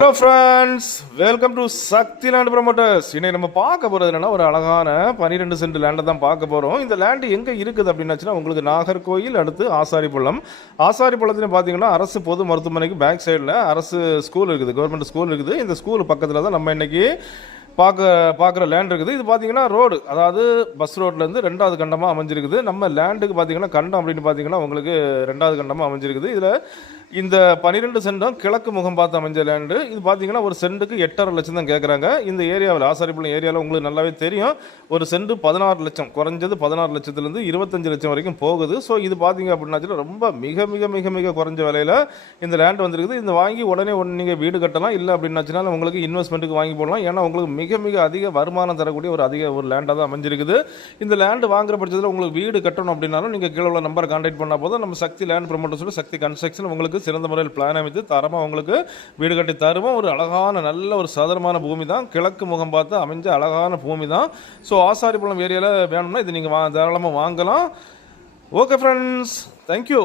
Hello friends, welcome to Shakti land promoters. இன்னைக்கு நம்ம பார்க்க போகிறது என்னன்னா, ஒரு அழகான 12 சென்ட் லேண்டை தான் பார்க்க போகிறோம். இந்த லேண்டு எங்கே இருக்குது அப்படின்னாச்சுன்னா, உங்களுக்கு நாகர்கோயில் அடுத்து ஆசாரிப்பள்ளம். ஆசாரிப்பள்ளத்தில் பார்த்தீங்கன்னா அரசு பொது மருத்துவமனைக்கு பேக் சைடில் அரசு ஸ்கூல் இருக்குது, கவர்மெண்ட் ஸ்கூல் இருக்குது. இந்த ஸ்கூல் பக்கத்தில் தான் நம்ம இன்னைக்கு பார்க்குற லேண்ட் இருக்குது. இது பார்த்தீங்கன்னா ரோடு, அதாவது பஸ் ரோட்லேருந்து 2வது கண்டமாக அமைஞ்சிருக்குது. நம்ம லேண்டுக்கு பார்த்தீங்கன்னா கண்டம் அப்படின்னு பார்த்தீங்கன்னா உங்களுக்கு 2வது கண்டமாக அமைஞ்சிருக்குது. இதில் இந்த 12 சென்டும் கிழக்கு முகம் பார்த்து அமைஞ்ச லேண்டு. இது பார்த்தீங்கன்னா ஒரு சென்ட்டுக்கு 8.5 லட்சம் தான் கேட்குறாங்க. இந்த ஏரியாவில் ஆசாரிப்பள்ளம் ஏரியாவில் உங்களுக்கு நல்லாவே தெரியும், ஒரு சென்ட் 16 லட்சம், குறைஞ்சது 16 லட்சத்துலேருந்து 25 லட்சம் வரைக்கும் போகுது. ஸோ இது பார்த்தீங்க அப்படின்னாச்சுன்னா ரொம்ப மிக மிக மிக மிக குறைஞ்ச விலையில் இந்த லேண்ட் வந்துருக்குது. இந்த வாங்கி உடனே நீங்கள் வீடு கட்டலாம், இல்லை அப்படின்னாச்சுன்னா உங்களுக்கு இன்வெஸ்ட்மெண்ட்டுக்கு வாங்கி போடலாம். ஏன்னா உங்களுக்கு மிக மிக அதிக வருமானம் தரக்கூடிய ஒரு லேண்டாக தான் அமைஞ்சிருக்குது. இந்த லேண்டு வாங்குற பட்சத்தில் உங்களுக்கு வீடு கட்டணும் அப்படின்னாலும் நீங்கள் கீழே உள்ள நம்பரை கான்டாக்ட் பண்ணால் போதும். நம்ம சக்தி லேண்ட் ப்ரமோட்டர்ஸ், சக்தி கன்ஸ்ட்ரக்ஷன் உங்களுக்கு சிறந்த முறையில் பிளான் அமைத்து தரமாக உங்களுக்கு வீடு கட்டி தருவோம். ஒரு அழகான நல்ல ஒரு சாதாரணமான பூமி தான், கிழக்கு முகம் பார்த்து அமைஞ்ச அழகான பூமி தான். ஸோ ஆசாரிப்பள்ளம் ஏரியாவில் வேணும்னா இது நீங்கள் தாராளமாக வாங்கலாம். Okay friends, thank you.